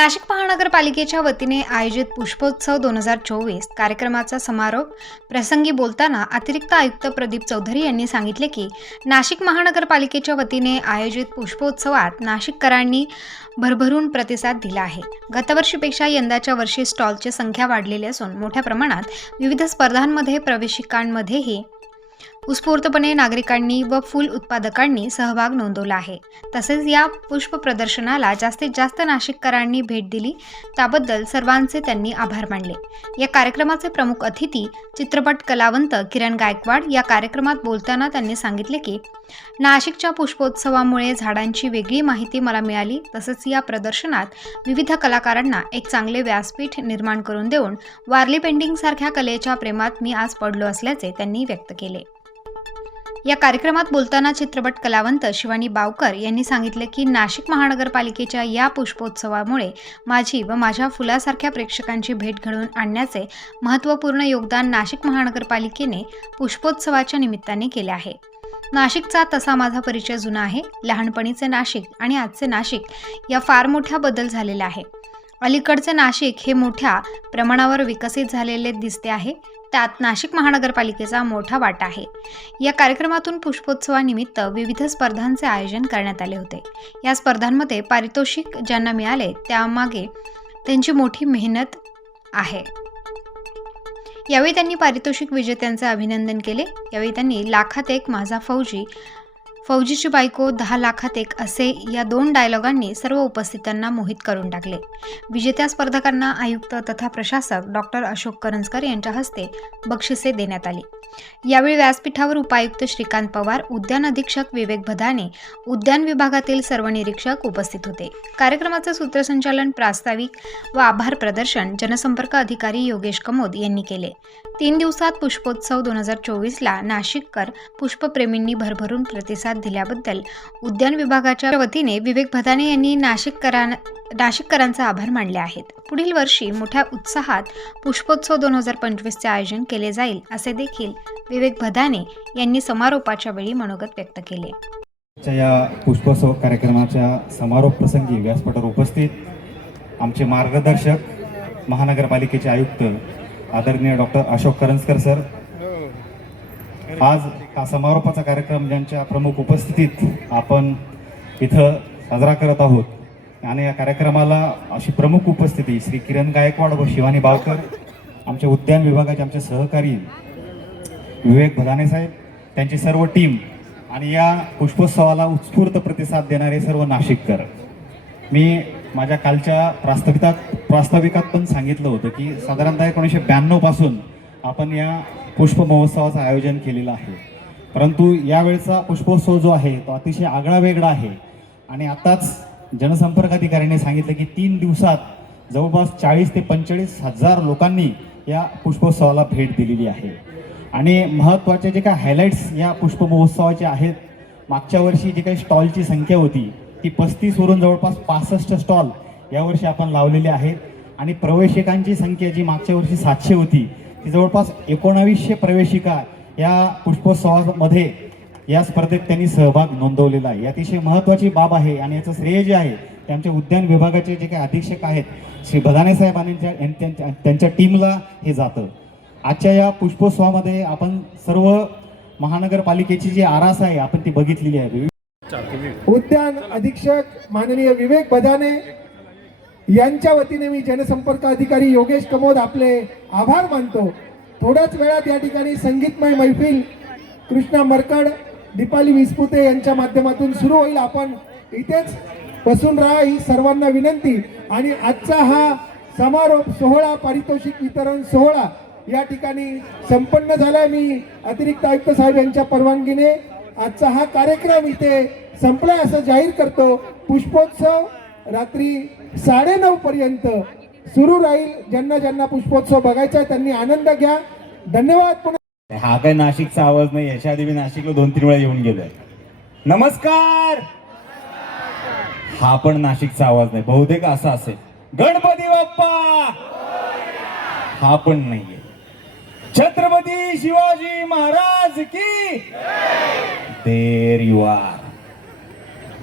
नाशिक महानगरपालिकेच्या वतीने आयोजित पुष्पोत्सव 2024 कार्यक्रमाचा समारोप प्रसंगी बोलताना अतिरिक्त आयुक्त प्रदीप चौधरी यांनी सांगितले की नाशिक महानगरपालिकेच्या वतीने आयोजित पुष्पोत्सवात नाशिककरांनी भरभरून प्रतिसाद दिला आहे। गतवर्षीपेक्षा यंदाच्या वर्षी स्टॉलची संख्या वाढलेली असून मोठ्या प्रमाणात विविध स्पर्धांमध्ये प्रवेशिकांमध्येही उत्स्फूर्तपणे नागरिकांनी व फूल उत्पादकांनी सहभाग नोंदवला आहे। तसेच या पुष्प प्रदर्शनाला जास्तीत जास्त नाशिककरांनी भेट दिली, त्याबद्दल सर्वांचे त्यांनी आभार मानले। या कार्यक्रमाचे प्रमुख अतिथी चित्रपट कलावंत किरण गायकवाड या कार्यक्रमात बोलताना त्यांनी सांगितले की नाशिकच्या पुष्पोत्सवामुळे झाडांची वेगळी माहिती मला मिळाली। तसेच या प्रदर्शनात विविध कलाकारांना एक चांगले व्यासपीठ निर्माण करून देऊन वारली पेंटिंग सारख्या कलेच्या प्रेमात मी आज पडलो असल्याचे त्यांनी व्यक्त केले। या कार्यक्रमात बोलताना चित्रपट कलावंत शिवानी बावकर यांनी सांगितले की नाशिक महानगरपालिकेच्या या पुष्पोत्सवामुळे माझी व माझ्या फुलासारख्या प्रेक्षकांची भेट घडवून आणण्याचे महत्त्वपूर्ण योगदान नाशिक महानगरपालिकेने पुष्पोत्सवाच्या निमित्ताने केले आहे। नाशिकचा तसा माझा परिचय जुना आहे। लहानपणीचे नाशिक आणि आजचे नाशिक या फार मोठा बदल झालेला आहे। अलीकडचे नाशिक हे मोठ्या प्रमाणावर विकसित झालेले दिसते आहे, त्यात नाशिक महानगरपालिकेचा मोठा वाटा आहे। या कार्यक्रमातून पुष्पोत्सवानिमित्त विविध स्पर्धांचे आयोजन करण्यात आले होते। या स्पर्धांमध्ये पारितोषिक ज्यांना मिळाले त्यामागे त्यांची मोठी मेहनत आहे। यावेळी त्यांनी पारितोषिक विजेत्यांचे अभिनंदन केले। यावेळी त्यांनी लाखात एक माझा फौजी, फौजीची बायको 10 लाखात एक असे या 2 डायलॉगांनी सर्व उपस्थितांना मोहित करून टाकले। विजेत्या स्पर्धकांना आयुक्त तथा प्रशासक डॉक्टर अशोक करंजकर यांच्या हस्ते बक्षिसे देण्यात आली। यावेळी व्यासपीठावर उपायुक्त श्रीकांत पवार, उद्यान अधीक्षक विवेक भदाने, उद्यान विभागातील सर्व निरीक्षक उपस्थित होते। कार्यक्रमाचे सूत्रसंचालन, प्रास्ताविक व आभार प्रदर्शन जनसंपर्क अधिकारी योगेश कमोद यांनी केले। 3 दिवसात पुष्पोत्सव 2024ला नाशिककर पुष्पप्रेमींनी भरभरून प्रतिसाद दिल्याबद्दल उद्यान विभागाच्या वतीने विवेक भदाने यांनी नाशिककरांचे आभार मानले आहेत। पुढील वर्षी मोठ्या उत्साहात पुष्पोत्सव 2025चे आयोजन केले जाईल असे देखील विवेक भदाने यांनी समारोपाच्या वेळी मनोगत व्यक्त केले। या पुष्पोत्सव कार्यक्रमाच्या समारोप प्रसंगी व्यासपीठावर उपस्थित आमचे मार्गदर्शक महानगरपालिकेचे आयुक्त आदरणीय डॉक्टर अशोक करंजकर सर, आज हा समारोपाचा कार्यक्रम ज्यांच्या प्रमुख उपस्थितीत आपण इथं साजरा करत आहोत आणि या कार्यक्रमाला अशी प्रमुख उपस्थिती श्री किरण गायकवाड व शिवानी बावकर, आमचे उद्यान विभागाचे आमचे सहकारी विवेक भदाने साहेब, त्यांची सर्व टीम आणि या पुष्पोत्सवाला उत्स्फूर्त प्रतिसाद देणारे सर्व नाशिककर। मी माझ्या कालच्या प्रास्ताविकात पण सांगितलं होतं की साधारणतः 1992 पासून आपण या पुष्प महोत्सवाचं आयोजन केलेलं आहे, परंतु यावेळचा पुष्पोत्सव जो आहे तो अतिशय आगळा वेगळा आहे। आणि आताच जनसंपर्क अधिकाऱ्यांनी सांगितलं की 3 दिवसात जवळपास 40 ते 45 हजार लोकांनी या पुष्पोत्सवाला भेट दिलेली आहे। आणि महत्त्वाचे जे काही हायलाईट्स या पुष्प महोत्सवाचे आहेत, मागच्या वर्षी जी काही स्टॉलची संख्या होती ती 35 वरून जवळपास 65 स्टॉल यावर्षी आपण लावलेले आहेत आणि प्रवेशिकांची संख्या जी मागच्या वर्षी 700 होती ती जवळपास 1900 प्रवेशिका या पुष्पोत्सवामध्ये या स्पर्धेत त्यांनी सहभाग नोंदवलेला आहे। अतिशय महत्त्वाची बाब आहे आणि याचं श्रेय जे आहे ते आमच्या उद्यान विभागाचे जे काही अधीक्षक आहेत श्री भदाने साहेब आणि त्यांच्या टीमला हे जातं। आजच्या या पुष्पोत्सवामध्ये आपण सर्व महानगरपालिकेची जी आरास आहे आपण ती बघितलेली आहे। उद्यान अधीक्षक माननीय विवेक भदाने यांच्या वतीने मी जनसंपर्क अधिकारी योगेश कमोद आपले आभार मानतो। थोड्याच वेळात या ठिकाणी संगीतमय मैफिल कृष्णा मरकड, दीपाली विस्पुते यांच्या माध्यमातून सुरू होईल। आपण इथेच बसून राहा ही सर्वांना विनंती। आणि आजचा हा समारोप सोहळा, पारितोषिक वितरण सोहळा या ठिकाणी संपन्न झाला। मी अतिरिक्त आयुक्त साहेब यांच्या परवानगीने आजचा हा कार्यक्रम इथे संपला असं जाहीर करतो। पुष्पोत्सव रात्री 9:30 पर्यंत सुरू राहील। ज्यांना ज्यांना पुष्पोत्सव बघायचा आहे त्यांनी आनंद घ्या। धन्यवाद। हा काय नाशिकचा आवाज नाही, याच्या आधी मी नाशिकला 2-3 वेळा येऊन गेलोय। नमस्कार, हा पण नाशिकचा आवाज नाही, बहुतेक असा असेल गणपती बाप्पा, हा पण नाहीये। छत्रपती शिवाजी महाराज की देर यू आर।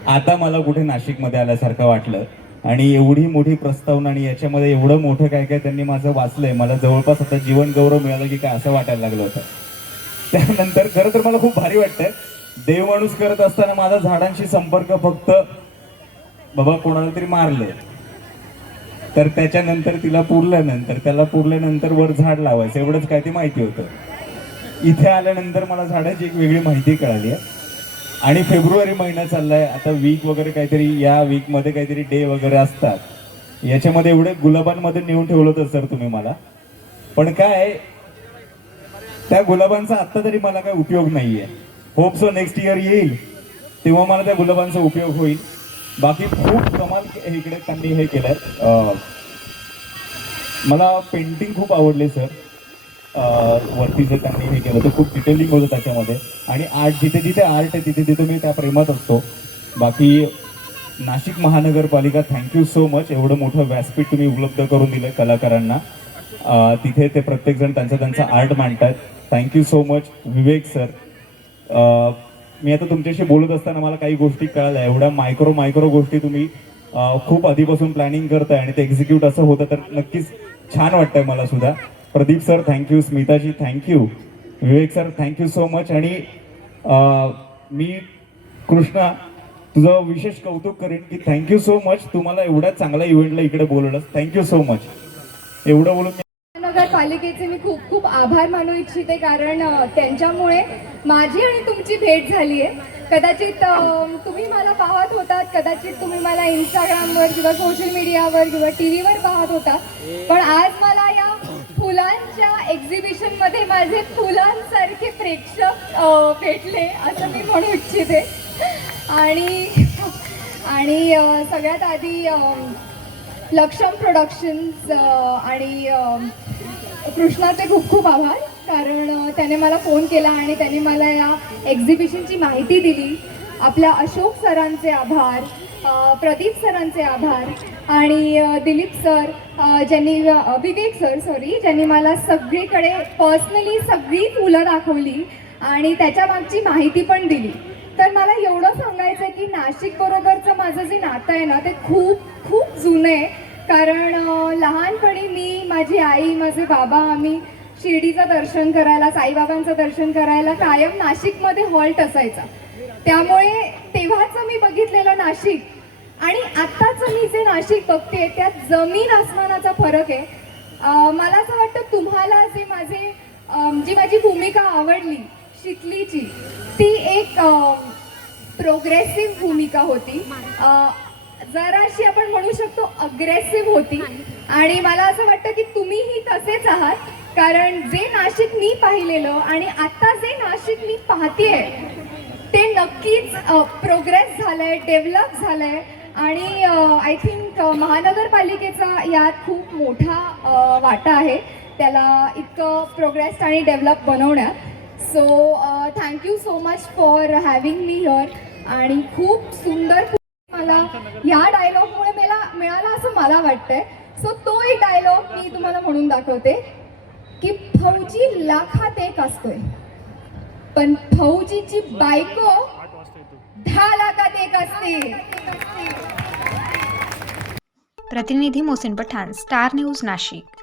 आता मला कुठे नाशिक मध्ये आल्यासारखं वाटलं आणि एवढी मोठी प्रस्तावना आणि याच्यामध्ये एवढं मोठं काय काय त्यांनी माझं वाचलंय, मला जवळपास आता जीवन गौरव मिळालं की काय असं वाटायला लागलं होतं. त्यानंतर खरं तर मला खूप भारी वाटतंय. देव माणूस करत असताना माझा झाडांशी संपर्क फक्त बाबा कोणाला तरी मारलंय, तर त्याच्यानंतर तिला पुरल्यानंतर त्याला पुरल्यानंतर वर झाड लावायचं एवढंच काय ते माहिती होतं. इथे आल्यानंतर मला झाडाची एक वेगळी माहिती कळाली आहे. आणि फेब्रुवारी महिना चाललाय, आता वीक वगैरे काहीतरी, या वीकमध्ये काहीतरी डे वगैरे असतात. याच्यामध्ये एवढे गुलाबांमध्ये नेऊन ठेवलं होतं सर तुम्ही मला, पण काय त्या गुलाबांचा आत्ता तरी मला काही उपयोग नाहीये. होप सो नेक्स्ट इयर येईल तेव्हा मला त्या गुलाबांचा उपयोग होईल. बाकी खूप कमाल इकडे त्यांनी हे केलंय. मला पेंटिंग खूप आवडले सर. वरती जे त्यांनी हे केलं ते खूप डिटेलिंग होतं त्याच्यामध्ये. आणि आर्ट, जिथे जिथे आर्ट आहे तिथे तिथे मी त्या प्रेमात असतो. बाकी नाशिक महानगरपालिका थँक्यू सो मच, एवढं मोठं व्यासपीठ तुम्ही उपलब्ध करून दिलं कलाकारांना. तिथे ते प्रत्येकजण त्यांचा आर्ट मांडतात. थँक्यू सो मच विवेक सर. मी आता तुमच्याशी बोलत असताना मला काही गोष्टी कळल्या. एवढ्या मायक्रो गोष्टी तुम्ही खूप आधीपासून प्लॅनिंग करताय आणि ते एक्झिक्यूट असं होतं तर नक्कीच छान वाटतंय मला सुद्धा. प्रदीप सर थँक्यू, स्मिताजी थँक्यू, विवेक सर थँक्यू सो मच. आणि मी कृष्णा तुझं विशेष कौतुक करेन की थँक्यू सो मच, तुम्हाला एवढ्या चांगल्या इव्हेंटला इकडे बोलवलं. Thank you so much. एवढं बोलून महानगरपालिकेचे मी खूप खूप आभार मानू इच्छिते, कारण त्यांच्यामुळे माझी आणि तुमची भेट झाली आहे. कदाचित तुम्ही मला पाहत होतात, कदाचित तुम्ही मला इंस्टाग्रामवर किंवा सोशल मीडियावर किंवा टी व्हीवर पाहत होता, पण आज मला या फुलांच्या एक्झिबिशनमध्ये माझे फुलांसारखे प्रेक्षक भेटले असं मी म्हणू इच्छिते. आणि सगळ्यात आधी लक्षम प्रोडक्शन्स आणि कृष्णाचे खूप खूप आभार, कारण त्याने मला फोन केला आणि त्याने मला या एक्झिबिशनची माहिती दिली. आपल्या अशोक सरांचे आभार, प्रदीप सरांचे आभार आणि दिलीप सर विवेक सर ज्यांनी मला सगळीकडे पर्सनली सगळी फुलं दाखवली आणि त्याच्या मागची माहिती पण दिली. तर मला एवढं सांगायचं आहे की नाशिक बरोबरचं माझं जे नातं आहे ना ते खूप खूप जुनं आहे. कारण लहानपणी मी, माझी आई, माझे बाबा आम्ही शिर्डीचं दर्शन करायला, साईबाबांचं दर्शन करायला कायम नाशिकमध्ये हॉल्ट असायचा. त्यामुळे तेव्हाचं मी बघितलेलं नाशिक आणि आत्ताचं मी जे नाशिक बघते त्यात जमीन आसमानाचा फरक आहे. मला असं वाटतं तुम्हाला जी माझी भूमिका आवडली शितलीची, ती एक प्रोग्रेसिव्ह भूमिका होती, जराशी आपण म्हणू शकतो अग्रेसिव्ह होती. आणि मला असं वाटतं की तुम्हीही तसेच आहात, कारण जे नाशिक मी पाहिलेलं आणि आत्ता जे नाशिक मी पाहतेय ते नक्कीच प्रोग्रेस झालंय, डेव्हलप झालंय. आणि आय थिंक महानगरपालिकेचा यात खूप मोठा वाटा आहे त्याला इतकं प्रोग्रेस आणि डेव्हलप बनवण्यात. So thank you so much for having me here. आणि खूप सुंदर मला या डायलॉगमुळे मिळाला असं मला वाटतंय. सो तो एक डायलॉग मी तुम्हाला म्हणून दाखवते की फौजी लाखात एक असतोय, पण फौजीची बायको 10 लाखात एक असते. प्रतिनिधी मोहसिन पठाण, स्टार न्यूज, नाशिक.